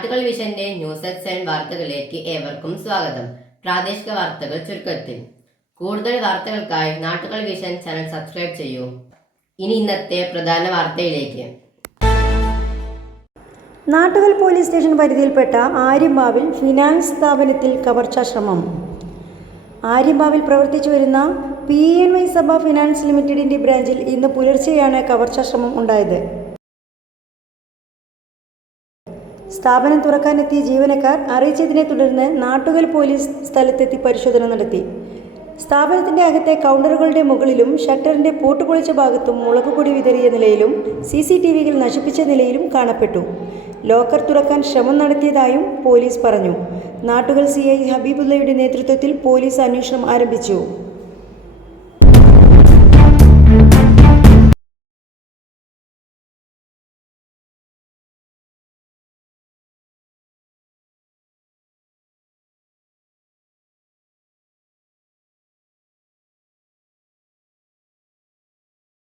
നാട്ടുകൾ വിഷന്റെ news at 7 വാർത്തകളിലേക്ക് ഏവർക്കും സ്വാഗതം. പ്രാദേശിക വാർത്തകൾ ചുരുക്കത്തിൽ. കൂടുതൽ വാർത്തകൾക്കായി നാട്ടുകൾ വിഷൻ ചാനൽ സബ്സ്ക്രൈബ് ചെയ്യൂ. ഇനി ഇന്നത്തെ പ്രധാന വാർത്തയിലേക്ക്. നാട്ടുകൽ പോലീസ് സ്റ്റേഷൻ പരിധിയിൽപ്പെട്ട ആര്യമ്പാവിൽ ഫിനാൻസ് സ്ഥാപനത്തിൽ കവർച്ചാശ്രമം. ആര്യമ്പാവിൽ പ്രവർത്തിച്ചു വരുന്ന PNY സഭ ഫിനാൻസ് ലിമിറ്റഡിന്റെ ബ്രാഞ്ചിൽ ഇന്ന് പുലർച്ചെയാണ് കവർച്ചാശ്രമം ഉണ്ടായത്. സ്ഥാപനം തുറക്കാനെത്തിയ ജീവനക്കാർ അറിയിച്ചതിനെ തുടർന്ന് നാട്ടുകൽ പോലീസ് സ്ഥലത്തെത്തി പരിശോധന നടത്തി. സ്ഥാപനത്തിന്റെ അകത്തെ കൗണ്ടറുകളുടെ മുകളിലും ഷട്ടറിന്റെ പൂട്ട് പൊളിച്ച ഭാഗത്തും മുളകുപൊടി വിതറിയ നിലയിലും CCTVകൾ നശിപ്പിച്ച നിലയിലും കാണപ്പെട്ടു. ലോക്കർ തുറക്കാൻ ശ്രമം നടത്തിയതായും പോലീസ് പറഞ്ഞു. നാട്ടുകൽ CI ഹബീബുള്ളയുടെ നേതൃത്വത്തിൽ പോലീസ് അന്വേഷണം ആരംഭിച്ചു.